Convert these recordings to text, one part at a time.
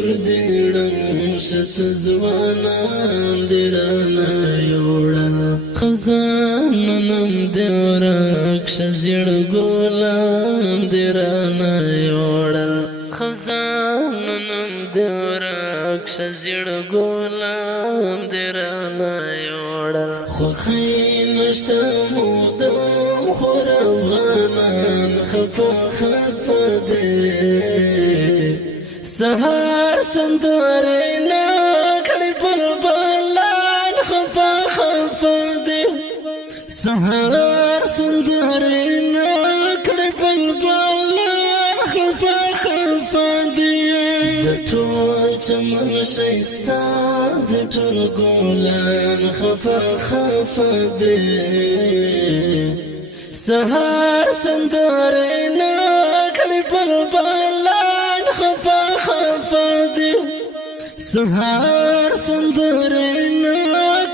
نور دیړم شڅ ځوانان دیرانا یوړل خزاننم دیورک شزړ ګولان دیرانا یوړل خزاننم دیورک شزړ ګولان دیرانا یوړل خو خینشته مودم خور افغانان خفا خفا دی سهار سندرینا کړي پر بلان خفا خفا دی سهار سندرینا کړي پر بلان خفا خفا دی د ټول چمن شایستا د ټول ګلان خفا خفا دی سهار سندرینا کړي پر بلان خفا خفا دی سهار سندرینا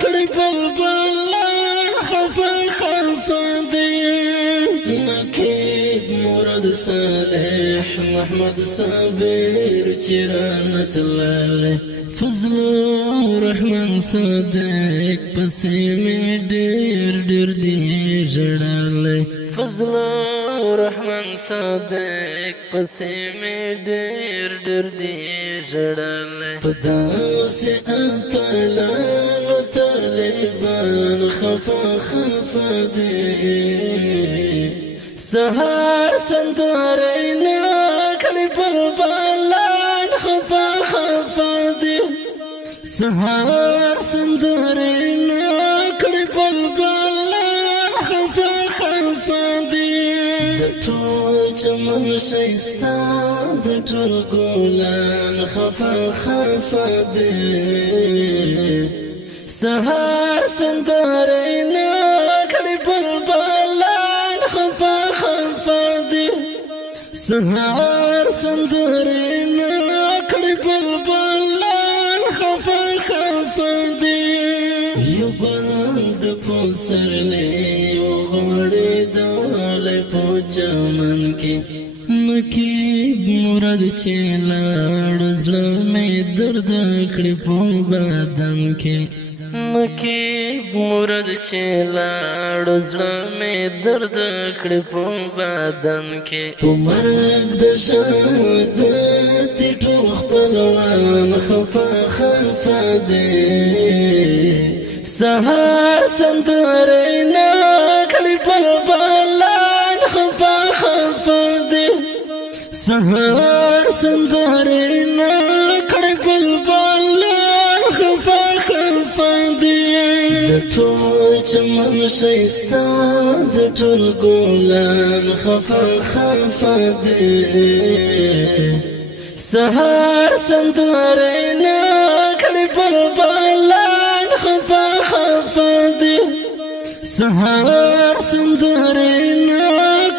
کړي پر بلان خفا خفا دی نقیب مراد صالح محمد صابر چرانت لاله فضل رحمان صادق پسې مې ډېر ډېر دی ژړاله فضل رحمان صادق پسې مې ډېر ډېر دی ژړاله په داسې اتلانو طالبان خفا خفا دی سهار سندرینا کړي پر بلان خفا خفا دی سهار سندرینا کړي پر بلان خفا خفا دی د ټول چمن شایستا د ټول ګلان خفا خفا دی سهار سندرینا کړي پر بلان خفا خفا دی سهار سندرینا کړي پر بلان خفا خفا دی یو بند پسرلی یو غړې دولې په چمن کې نقیب مراد چې لاړ زړه مې درد کړي په بدن کې نقیب مراد چې لاړ زړه مې درد کړي په بدن کې په مرګ د شهادت ټول خپلوان خفا خفا دی سهار سندرینا کړي پر بلان خفا خفا دی سهار سندرینا کړي پر بلان خفا خفا دی د ټول چمن شایستا د ټول ګلان خفا خفا دی سهار سندرینا کړي پر بلان خفا خفا دی سهار سندرینا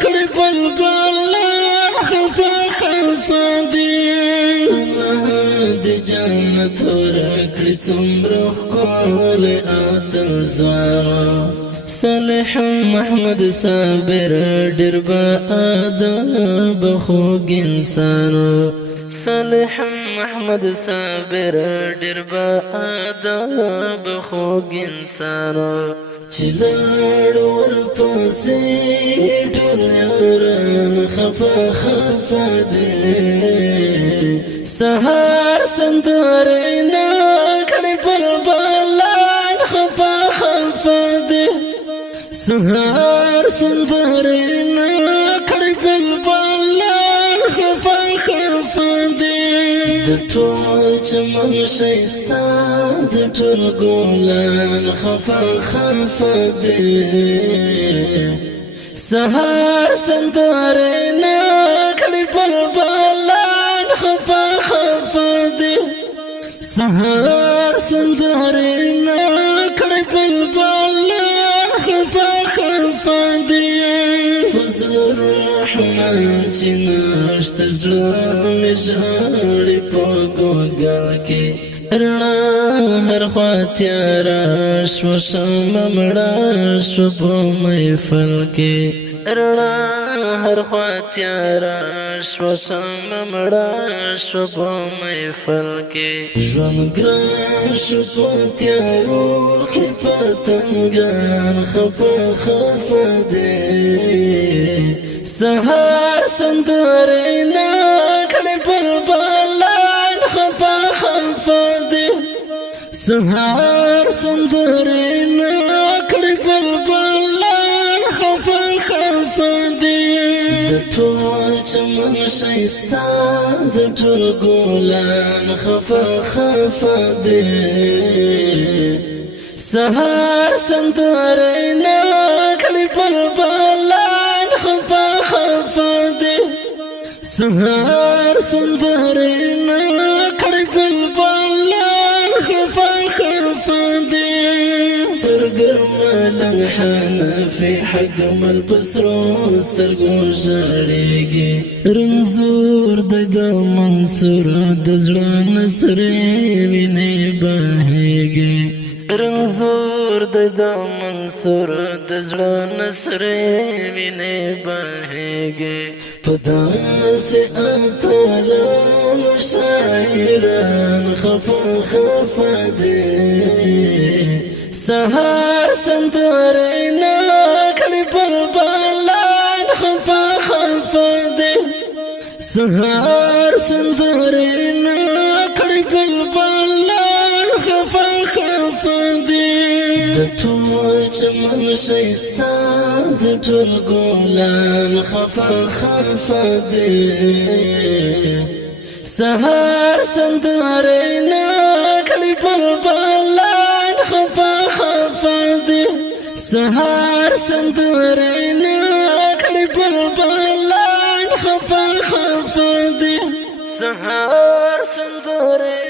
کړي پر بلان خفا خفا دی د جنت ورکړي څومره ښکلی اتل ځوان صالح محمد صابر ډېر باادب خوږ انسان صالح محمد صابر ډېر باادب خوږ انسان چې لاړ ورپسې ټول یاران خفا خفا دی سهار سندرینا کړي پر بلان خفا خفا دی سهار سندرینا کړي پر بلان خفا خفا دی د ټول چمن شایستا د ټول ګلان خفا خفا دی سهار سندرینا کړي پر بلان خفا خفا دی سهار سندرینا کړي پر بلان خفا خفا دی فضل الرحمن چې نشته زړه مې ژاړي په ګوګل کې رڼا هر خوا تیاره شوه شمه مړه شوه په محفل کې رڼا هر خوا تیاره شوه شمه مړه شوه په محفل کې ژوند ګران شو په تیارو کې پتنګان خفه خفه دي سهار سندرې نه کړې بلبلان خفه خفه دي سهار سندرې نه کړې بلبلان خفه خفه دي د ټول چمن ښایسته د ټول ګلان خفه خفه دي سهار سندرې نه کړې بلبلان خفه خفه دي سهار سندرې نه کړې بلبلان خفه خفه دي سرګرمه لمحانه فی حقم البصرو سترګو ژړېږي رنځور دی د منصور د زړه نسرې وینې بهېږي رنځور دی د منصور د زړه نسرې وینې بهېږي په داسې اتلانو شاعران خفه خفه دي سهار سندرې نه کړې بلبلان خفه خفه دي سهار سندرې نه کړې بلبلان خفه خفه دي د ټول چمن ښایسته د ټول ګلان خفه خفه دي سهار سندرې نه کړې بلبلان خفه خفه دي سهار سندرې نه کړې بلبلان خفه خفه دي سهار سندرې